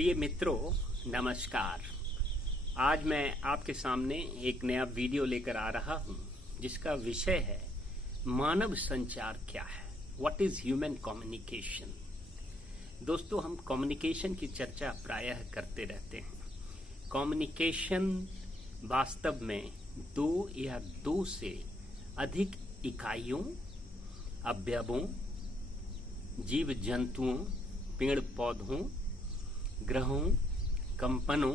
प्रिय मित्रों, नमस्कार। आज मैं आपके सामने एक नया वीडियो लेकर आ रहा हूं, जिसका विषय है मानव संचार क्या है। What is human communication. दोस्तों, हम कम्युनिकेशन की चर्चा प्रायः करते रहते हैं। कम्युनिकेशन वास्तव में दो या दो से अधिक इकाइयों, अवयवों, जीव जंतुओं, पेड़ पौधों, ग्रहों, कंपनों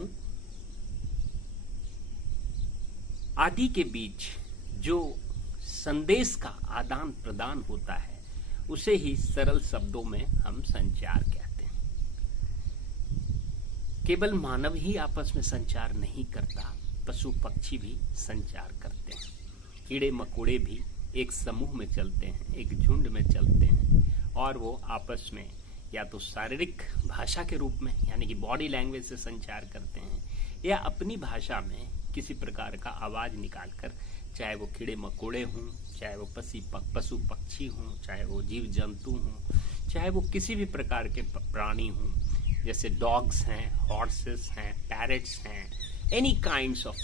आदि के बीच जो संदेश का आदान प्रदान होता है, उसे ही सरल शब्दों में हम संचार कहते हैं। केवल मानव ही आपस में संचार नहीं करता, पशु पक्षी भी संचार करते हैं। कीड़े मकोड़े भी एक समूह में चलते हैं, एक झुंड में चलते हैं, और वो आपस में या तो शारीरिक भाषा के रूप में यानी कि बॉडी लैंग्वेज से संचार करते हैं, या अपनी भाषा में किसी प्रकार का आवाज निकालकर, चाहे वो कीड़े मकोड़े हों, चाहे वो पशु पक्षी हों, चाहे वो जीव जंतु हों, चाहे वो किसी भी प्रकार के प्राणी हों, जैसे डॉग्स हैं, हॉर्सेस हैं, पैरेट्स हैं, एनी काइंड्स ऑफ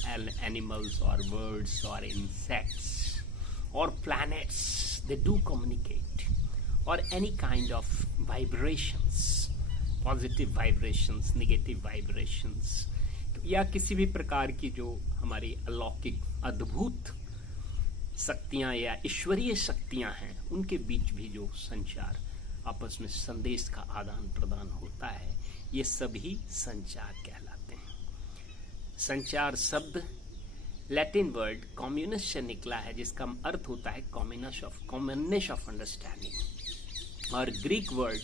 एनिमल्स और बर्ड्स और इंसेक्ट्स और planets, they do communicate. or any kind of vibrations, positive vibrations, negative vibrations, या किसी भी प्रकार की जो हमारी अलौकिक अद्भुत शक्तियां या ईश्वरीय शक्तियां हैं, उनके बीच भी जो संचार, आपस में संदेश का आदान प्रदान होता है, ये सभी संचार कहलाते हैं। संचार शब्द लैटिन वर्ड कम्युनस से निकला है, जिसका अर्थ होता है कॉमननेस ऑफ अंडरस्टैंडिंग, और ग्रीक वर्ड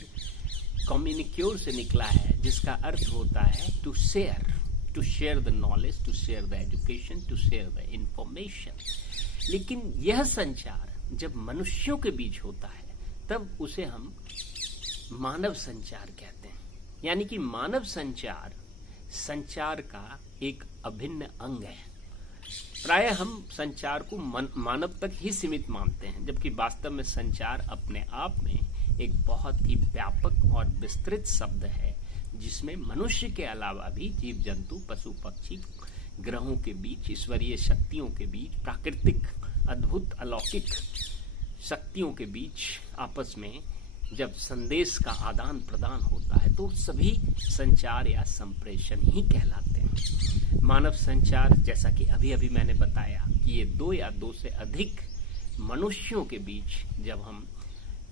कम्युनिक्योर से निकला है, जिसका अर्थ होता है to share the knowledge, to share the education, to share the information. लेकिन यह संचार जब मनुष्यों के बीच होता है, तब उसे हम मानव संचार कहते हैं। यानी कि मानव संचार का एक अभिन्न अंग है। प्राय हम संचार को मानव तक ही सीमित मानते हैं, जबकि वास्तव में संचार अपने आप में एक बहुत ही व्यापक और विस्तृत शब्द है, जिसमें मनुष्य के अलावा भी जीव जंतु, पशु पक्षी, ग्रहों के बीच, ईश्वरीय शक्तियों के बीच, प्राकृतिक अद्भुत अलौकिक शक्तियों के बीच आपस में जब संदेश का आदान प्रदान होता है, तो सभी संचार या संप्रेषण ही कहलाते हैं। मानव संचार, जैसा कि अभी अभी मैंने बताया, कि ये दो या दो से अधिक मनुष्यों के बीच जब हम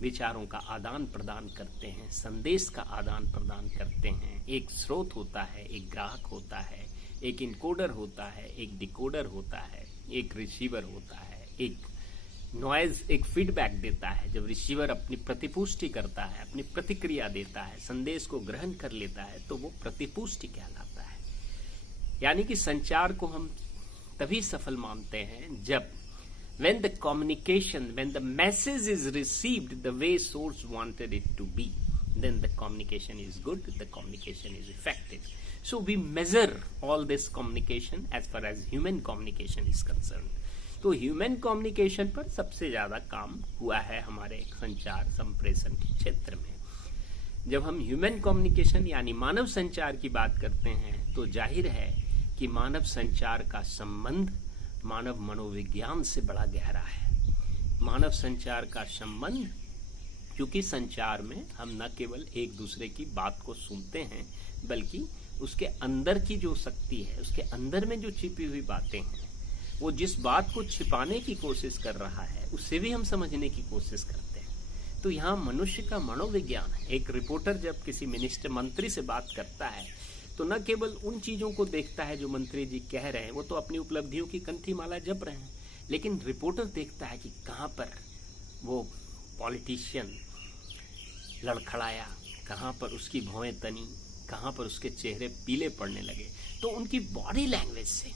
विचारों का आदान प्रदान करते हैं, संदेश का आदान प्रदान करते हैं, एक स्रोत होता है, एक ग्राहक होता है, एक इनकोडर होता है, एक डिकोडर होता है, एक रिसीवर होता है, एक नॉइज, एक फीडबैक देता है। जब रिसीवर अपनी प्रतिपुष्टि करता है, अपनी प्रतिक्रिया देता है, संदेश को ग्रहण कर लेता है, तो वो प्रतिपुष्टि कहलाता है। यानी कि संचार को हम तभी सफल मानते हैं जब when the message is received the way source wanted it to be, then the communication is good, the communication is effective. So we measure all this communication as far as human communication is concerned. तो human communication पर सबसे ज्यादा काम हुआ है हमारे संचार संप्रेषण के क्षेत्र में। जब हम ह्यूमन कम्युनिकेशन यानी मानव संचार की बात करते हैं, तो जाहिर है कि मानव संचार का संबंध मानव मनोविज्ञान से बड़ा गहरा है। मानव संचार का संबंध, क्योंकि संचार में हम न केवल एक दूसरे की बात को सुनते हैं, बल्कि उसके अंदर की जो शक्ति है, उसके अंदर में जो छिपी हुई बातें हैं, वो जिस बात को छिपाने की कोशिश कर रहा है, उससे भी हम समझने की कोशिश करते हैं। तो यहाँ मनुष्य का मनोविज्ञान है। एक रिपोर्टर जब किसी मंत्री से बात करता है, तो न केवल उन चीजों को देखता है जो मंत्री जी कह रहे हैं, वो तो अपनी उपलब्धियों की कंठी माला जप रहे हैं, लेकिन रिपोर्टर देखता है कि कहाँ पर वो पॉलिटिशियन लड़खड़ाया, कहाँ पर उसकी भौएं तनी, कहाँ पर उसके चेहरे पीले पड़ने लगे। तो उनकी बॉडी लैंग्वेज से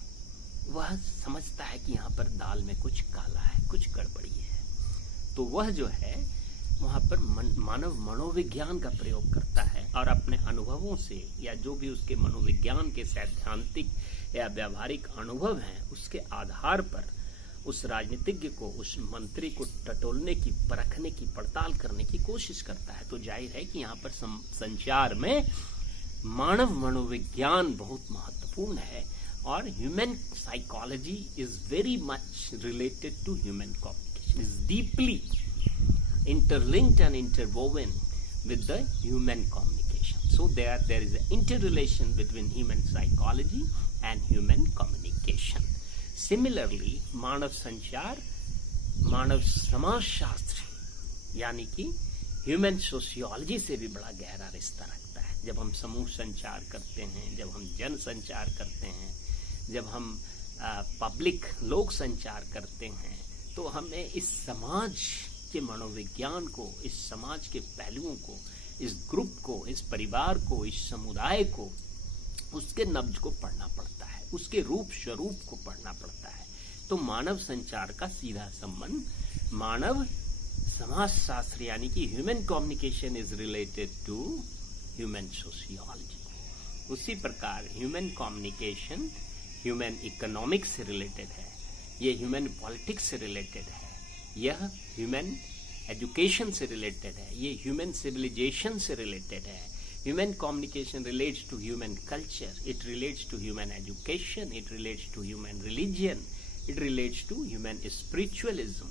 वह समझता है कि यहाँ पर दाल में कुछ काला है, कुछ गड़बड़ी है। तो वह जो है वहां पर मानव मनोविज्ञान का प्रयोग करता है, और अपने अनुभवों से या जो भी उसके मनोविज्ञान के सैद्धांतिक या व्यावहारिक अनुभव हैं, उसके आधार पर उस राजनीतिज्ञ को, उस मंत्री को टटोलने की, परखने की, पड़ताल करने की कोशिश करता है। तो जाहिर है कि यहाँ पर संचार में मानव मनोविज्ञान बहुत महत्वपूर्ण है और human psychology is very much related to human communication, is deeply interlinked and interwoven with the human communication. So there is an interrelation between human psychology and human communication. Similarly, मानव संचार मानव समाजशास्त्र यानी कि ह्यूमन सोशियोलॉजी से भी बड़ा गहरा रिश्ता रखता है। जब हम समूह संचार करते हैं, जब हम जन संचार करते हैं, जब हम पब्लिक लोक संचार करते हैं, तो हमें इस समाज के मनोविज्ञान को, इस समाज के पहलुओं को, इस ग्रुप को, इस परिवार को, इस समुदाय को, उसके नब्ज को पढ़ना पड़ता है, उसके रूप स्वरूप को पढ़ना पड़ता है। तो मानव संचार का सीधा संबंध मानव समाजशास्त्र यानी कि human communication is related to human sociology. उसी प्रकार ह्यूमन कम्युनिकेशन ह्यूमन इकोनॉमिक्स से रिलेटेड है, ये ह्यूमन पॉलिटिक्स से रिलेटेड है, यह ह्यूमन एजुकेशन से रिलेटेड है, ये ह्यूमन सिविलाइजेशन से रिलेटेड है। Human communication relates to human culture, it relates to human education, it relates to human religion, it relates to human spiritualism.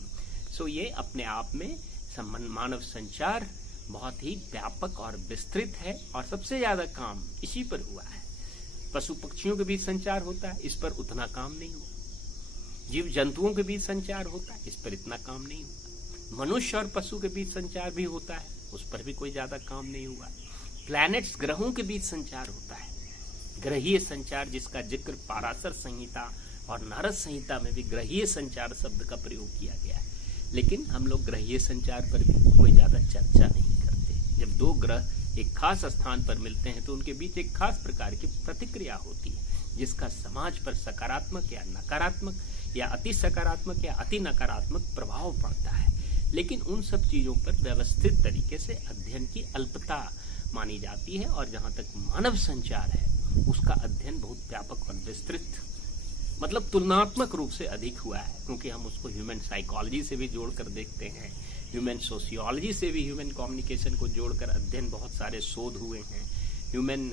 So ये अपने आप में मानव संचार बहुत ही व्यापक और विस्तृत है और सबसे ज्यादा काम इसी पर हुआ है। पशु पक्षियों के बीच संचार होता है, इस पर उतना काम नहीं हुआ। जीव जंतुओं के बीच संचार होता है, इस पर इतना काम नहीं हुआ। मनुष्य और पशु के बीच संचार भी होता है, उस पर भी कोई ज्यादा काम नहीं हुआ। प्लैनेट्स ग्रहों के बीच संचार होता है, ग्रहीय संचार जिसका जिक्र पाराशर संहिता और नारद संहिता में भी ग्रहीय संचार शब्द का प्रयोग किया गया है। लेकिन हम लोग ग्रहीय संचार पर भी कोई ज्यादा चर्चा नहीं करते। जब दो ग्रह एक खास स्थान पर मिलते हैं तो उनके बीच एक खास प्रकार की प्रतिक्रिया होती है, जिसका समाज पर सकारात्मक या नकारात्मक या अति सकारात्मक या अति नकारात्मक प्रभाव पड़ता है। लेकिन उन सब चीजों पर व्यवस्थित तरीके से अध्ययन की अल्पता मानी जाती है और जहां तक मानव संचार है उसका अध्ययन बहुत व्यापक और विस्तृत, मतलब तुलनात्मक रूप से अधिक हुआ है, क्योंकि हम उसको ह्यूमन साइकोलॉजी से भी जोड़कर देखते हैं, ह्यूमन सोशियोलॉजी से भी ह्यूमन कम्युनिकेशन को जोड़कर अध्ययन बहुत सारे शोध हुए हैं, ह्यूमन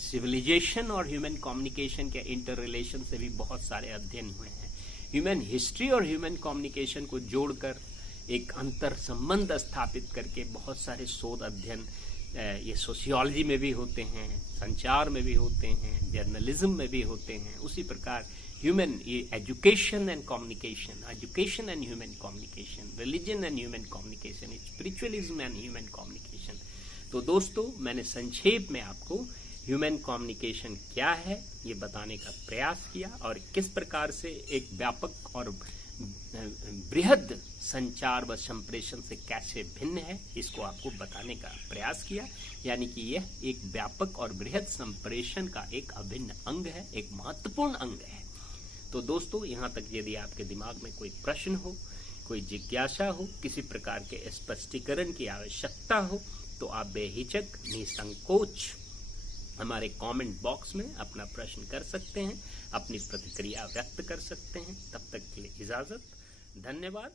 सिविलाइजेशन और ह्यूमन कम्युनिकेशन के इंटर रिलेशन से भी बहुत सारे अध्ययन हुए हैं, ह्यूमन हिस्ट्री और ह्यूमन कम्युनिकेशन को जोड़कर एक अंतर संबंध स्थापित करके बहुत सारे शोध अध्ययन ये सोशियोलॉजी में भी होते हैं, संचार में भी होते हैं, जर्नलिज्म में भी होते हैं। उसी प्रकार human education and communication, education and human communication, religion and human communication, spiritualism and human communication. तो दोस्तों, मैंने संक्षेप में आपको ह्यूमन कम्युनिकेशन क्या है ये बताने का प्रयास किया और किस प्रकार से एक व्यापक और बृहद संचार व संप्रेषण से कैसे भिन्न है इसको आपको बताने का प्रयास किया। यानी कि यह एक व्यापक और बृहद संप्रेषण का एक अभिन्न अंग है, एक महत्वपूर्ण अंग है। तो दोस्तों, यहाँ तक यदि आपके दिमाग में कोई प्रश्न हो, कोई जिज्ञासा हो, किसी प्रकार के स्पष्टीकरण की आवश्यकता हो, तो आप बेहिचक निसंकोच हमारे कमेंट बॉक्स में अपना प्रश्न कर सकते हैं, अपनी प्रतिक्रिया व्यक्त कर सकते हैं। तब तक के लिए इजाजत, धन्यवाद।